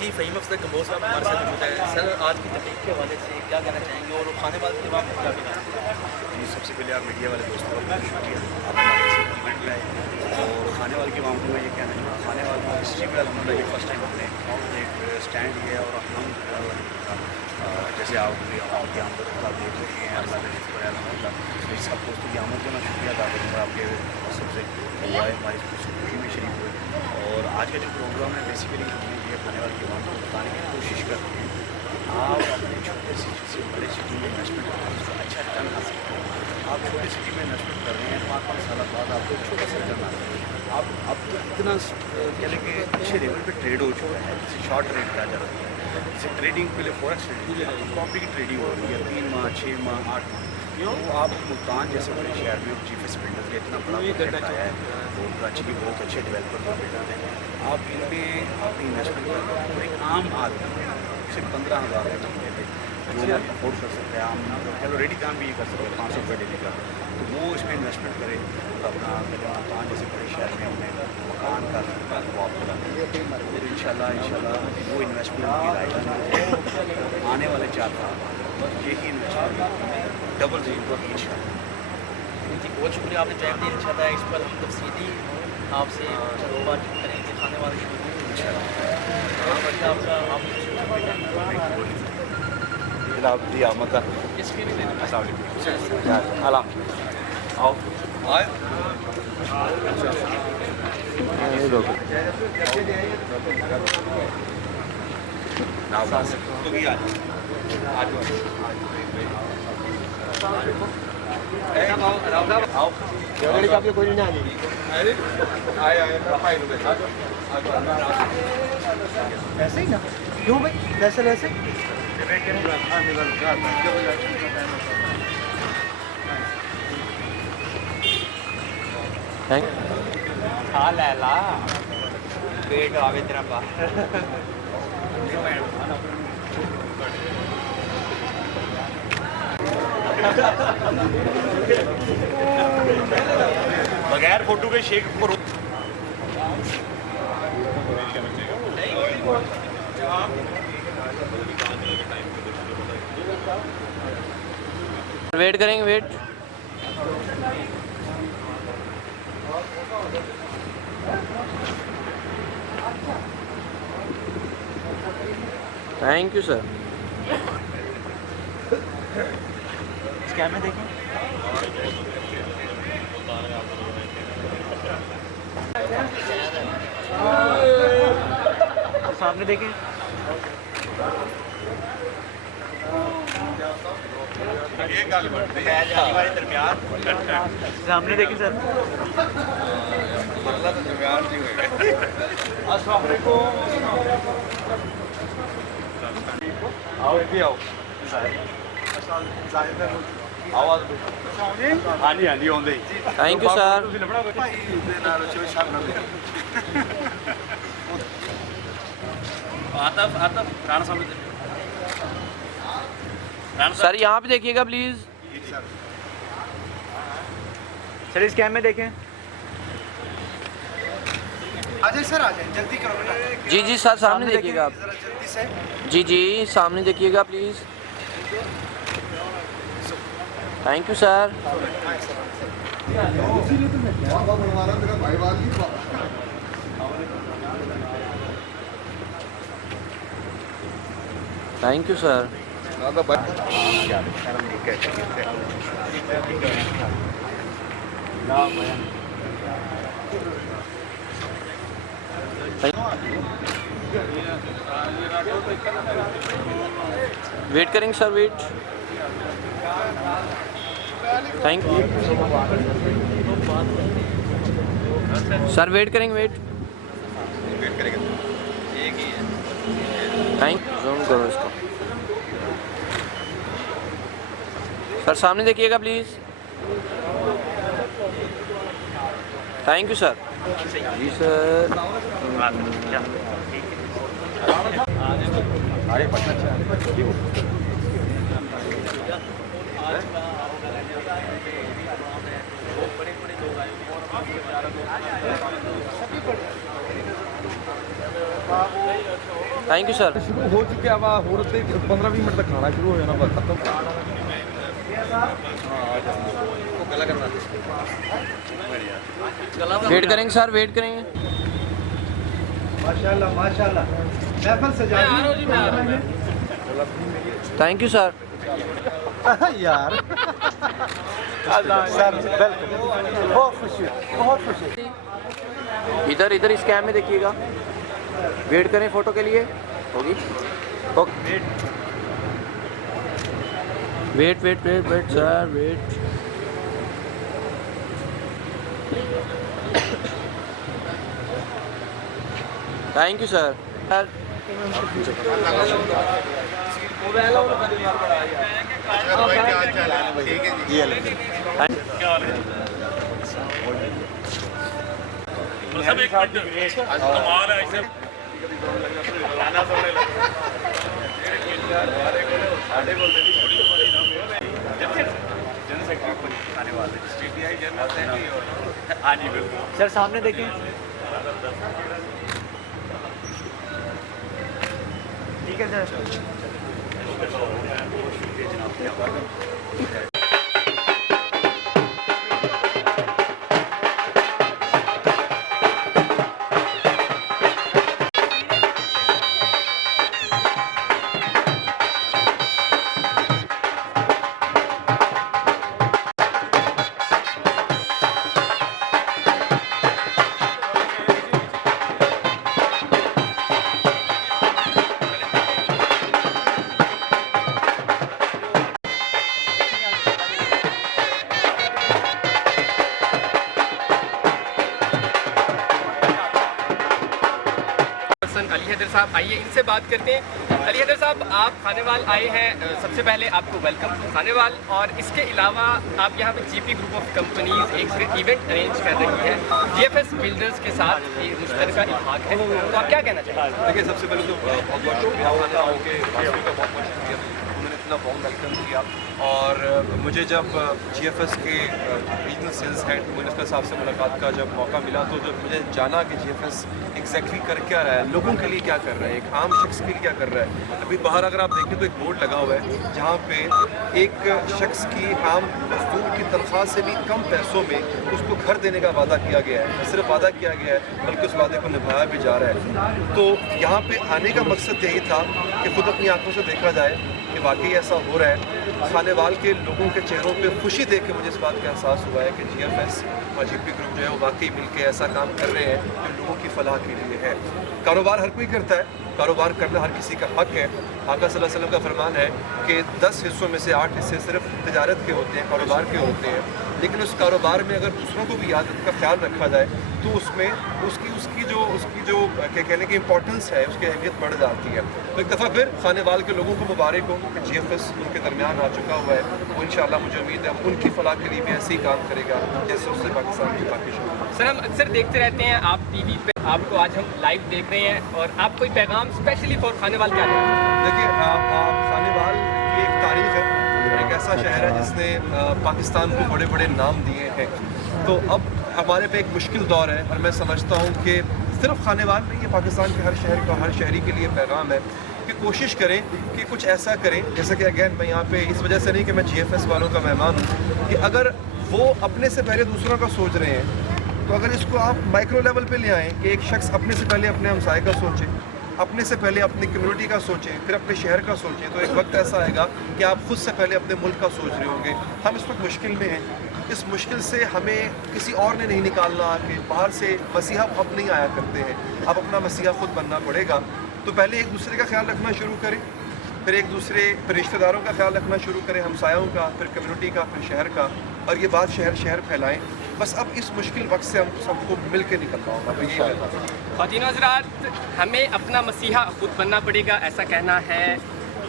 जी फ़हीम अफसर कंबोज साहब हमारे साथ मौजूद है। सर, आज की तकरीब के हवाले से क्या कहना चाहेंगे और खाने वाले के बाद क्या कहना चाहेंगे? जी, सबसे पहले आप मीडिया वाले दोस्तों का बहुत शुक्रिया, आप हमारे इस इवेंट में आए। और खाने वाले के मामले में ये कहना चाहूँगा, खाने वाले की हिस्ट्री में अलहमदिल्ला ये फर्स्ट टाइम हमने एक स्टैंड लिया और हम जैसे आपकी आमद आप देख रहे हैं, अल्लाह ने शुक्र है अलहमदिल्ला। मेरे सब दोस्तों की आमद का मैं शुक्रिया अदा करूँगा, आपके सबसे हुआ है हमारी खुशी में शरीक हुए। और आज का जो प्रोग्राम है बेसिकली हमने ये खाने वाले के मामले को बताने की कोशिश करते हैं। आप अपने छोटे सिटी से बड़े सिटी में इन्वेस्टमेंट करें, उसका अच्छा रिटर्न हासिल करें। आप छोटे सिटी में इन्वेस्टमेंट कर रहे हैं, 5-5 साल बाद आपको एक छोटा सा रिटर्न आता है। आप अब तो इतना कह लें कि अच्छे लेवल पे ट्रेड हो चुका है, जैसे शॉर्ट ट्रेड कहा जाता है, जैसे ट्रेडिंग पहले फॉरेक्स ट्रेडिंग, प्रॉपर्टी की ट्रेडिंग हो रही है 3 माह 6 माह 8 माह। तो आप मुल्तान जैसे बड़े शहर में चीफ स्पेंडर का इतना बड़ा प्रोजेक्ट आया है और कराची के बहुत अच्छे डेवलपर प्रोजेक्ट हैं, आप इनमें अपनी इन्वेस्टमेंट करें। और एक आम आदमी सिर्फ 15,000 रुपये देते जो अफोर्ड कर सकते हैं, आम चलो रेडी काम भी ये कर सकते हैं 500 रुपये डेली का, तो वो इसमें इन्वेस्टमेंट करे और अपना मुल्तान जैसे बड़े शहर में अपने मकान का ख्वाब पूरा करें। और इंशाल्लाह वो इन्वेस्टमेंट की राइट आने वाले 4 साल यही इन्वेस्टमेंट डबल रेट इंशाल्लाह। जी बहुत शुक्रिया, आपने टाइम दिया। इंशाल्लाह इस पर हम तफसीली आपसे बातचीत करेंगे खाने वाले जनाब जी आमद इसके भी अला आओ कोई नहीं ऐसे ही ना, क्यों भाई वैसे वैसे खा ले ला पेट आवे तेरा बाहर। बगैर फोटो के शेक को वेट करेंगे, wait. Thank you sir. Scan में देखें। सामने देखें। सामने देखें सर। आओ भी आओ आवाज़ हाँ जी आंदे थैंक यू सर। राणा साहब सर यहाँ पे देखिएगा प्लीज़। सर इस कैम में देखें। आ जाए सर, आ जाए जल्दी करो बेटा। जी जी सर, सामने देखिएगा आप। जरा जल्दी से। जी जी सामने देखिएगा please. Thank you sir. Thank you sir. Wait करेंगे sir, wait. Thank you sir, wait करेंगे, वेट थैंक यू। जूम करो इसको सर, सामने देखिएगा प्लीज़। Thank you sir. जी सर। Thank you sir. शुरू हो चुके वा होर 15-20 मिनट तक खाना शुरू हो जाना बस खत्म। वेट करेंगे सर, वेट करेंगे। माशाल्लाह माशाल्लाह महफिल सजा दी थैंक यू सर। यार सर वेलकम, बहुत खुशी बहुत खुशी। इधर इधर इस कैम में देखिएगा। वेट करें फोटो के लिए। होगी okay. Wait wait wait wait sir wait. Thank you sir. Sir सामने देखें। ठीक है सर। अली हैदर साहब, आइए इनसे बात करते हैं। अली हैदर साहब, आप खानेवाल आए हैं, सबसे पहले आपको वेलकम खानेवाल। और इसके अलावा आप यहाँ पे जीपी ग्रुप ऑफ कंपनीज एक इवेंट अरेंज कर रही है जीएफएस बिल्डर्स के साथ, ये मुश्तरका इत्तेफाक है, तो आप क्या कहना चाहेंगे? देखिए, सबसे पहले तो बहुत बहुत शुक्रिया खानेवाल के वासियों का, बहुत बहुत शुक्रिया, उन्होंने इतना वार्म वेलकम किया। और मुझे जब जीएफएस के रीजनल सेल्स हेड मिनिस्टर साहब से मुलाकात का जब मौका मिला, तो जब मुझे जाना कि जीएफएस एग्जैक्टली कर क्या रहा है, लोगों के लिए क्या कर रहा है, एक आम शख्स के लिए क्या कर रहा है। अभी बाहर अगर आप देखें तो एक बोर्ड लगा हुआ है जहाँ पे एक शख्स की आम मजदूर की तनख्वाह से भी कम पैसों में उसको घर देने का वादा किया गया है। न सिर्फ वादा किया गया है बल्कि उस वादे को निभाया भी जा रहा है। तो यहाँ पे आने का मकसद यही था कि खुद अपनी आंखों से देखा जाए कि वाकई ऐसा हो रहा है। खानेवाल के लोगों के चेहरों पे खुशी देख के मुझे इस बात का एहसास हुआ है कि जीएफएस और जीपी ग्रुप जो है वो वाकई मिलकर ऐसा काम कर रहे हैं जो लोगों की फलाह के लिए है। कारोबार हर कोई करता है, कारोबार करना हर किसी का हक है। आका सल्लल्लाहु अलैहि वसल्लम का फरमान है कि 10 हिस्सों में से 8 हिस्से सिर्फ तिजारत के होते हैं, कारोबार के होते हैं। लेकिन उस कारोबार में अगर दूसरों को भी याद का ख्याल रखा जाए तो उसमें उसकी जो क्या कहने की इंपॉर्टेंस है, उसकी अहमियत बढ़ जाती है। तो एक दफ़ा फिर खानेवाल के लोगों को मुबारक हो कि जीएफएस उनके दरमियान आ चुका हुआ है। वो इंशाल्लाह मुझे उम्मीद है उनकी फलाह के लिए भी ऐसे ही काम करेगा जैसे उससे पाकिस्तान की बाकी शुरू। सर, हम अक्सर देखते रहते हैं, आप टीवी पे, आपको आज हम लाइव देख रहे हैं, और आप कोई पैगाम स्पेशली फॉर खानेवाल क्या देंगे? देखिए, खानेवाल की एक तारीख है, एक ऐसा शहर है जिसने पाकिस्तान को बड़े बड़े नाम दिए हैं। तो अब हमारे पे एक मुश्किल दौर है, और मैं समझता हूँ कि सिर्फ खानेवाल नहीं, ये पाकिस्तान के हर शहर का, हर शहरी के लिए पैगाम है कि कोशिश करें कि कुछ ऐसा करें। जैसे कि अगेन मैं यहाँ पे इस वजह से नहीं कि मैं जीएफएस वालों का मेहमान हूँ, कि अगर वो अपने से पहले दूसरों का सोच रहे हैं तो अगर इसको आप माइक्रो लेवल पे ले आएँ कि एक शख्स अपने से पहले अपने हमसाये का सोचे, अपने से पहले अपनी कम्युनिटी का सोचें, फिर अपने शहर का सोचें, तो एक वक्त ऐसा आएगा कि आप खुद से पहले अपने मुल्क का सोच रहे होंगे। हम इस वक्त मुश्किल में हैं, इस मुश्किल से हमें किसी और ने नहीं निकालना आके, बाहर से मसीहा अब नहीं आया करते हैं, अब अपना मसीहा खुद बनना पड़ेगा। तो पहले एक दूसरे का ख्याल रखना शुरू करें, फिर एक दूसरे फिर रिश्तेदारों का ख्याल रखना शुरू करें, हमसायों का, फिर कम्युनिटी का, फिर शहर का, और ये बात शहर शहर फैलाएं। बस अब इस मुश्किल वक्त से हम सबको मिल के निकलना होगा। तो यही है। ख़वातीन हज़रात, हमें अपना मसीहा खुद बनना पड़ेगा, ऐसा कहना है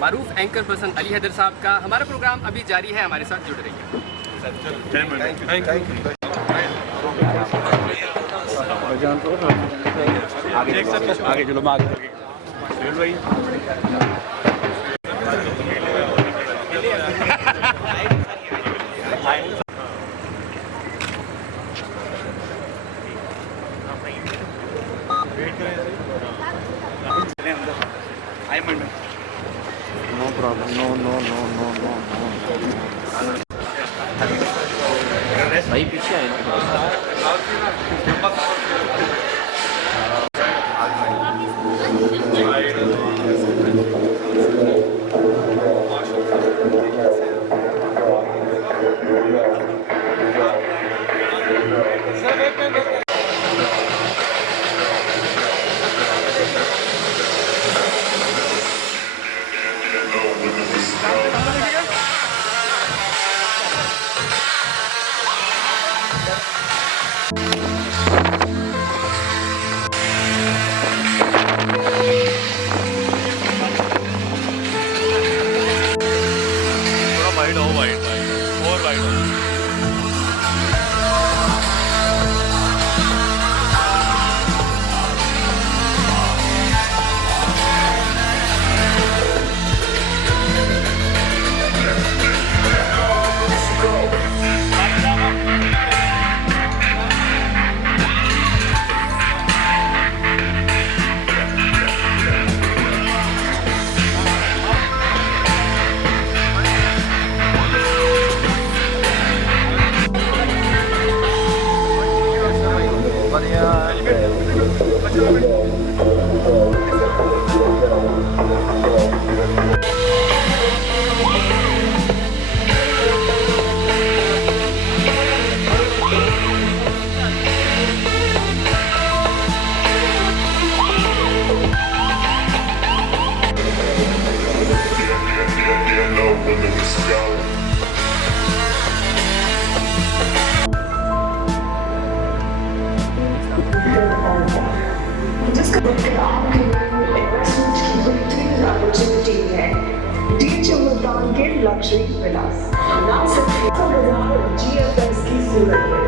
मारूफ एंकर पर्सन अली हैदर साहब का। हमारा प्रोग्राम अभी जारी है, हमारे साथ जुड़ रही है। Thank you. ग्राउंड फ्लोर आगे चलो मैं आगे no problem no no no no no no भाई पीछे आए ना जिसका मतलब आपके लिए इन्वेस्टमेंट की बेहतरीन अपॉर्चुनिटी है डीएचओ मुल्तान के लग्जरी विलास ना सिर्फ बाजार GFS की सूरत में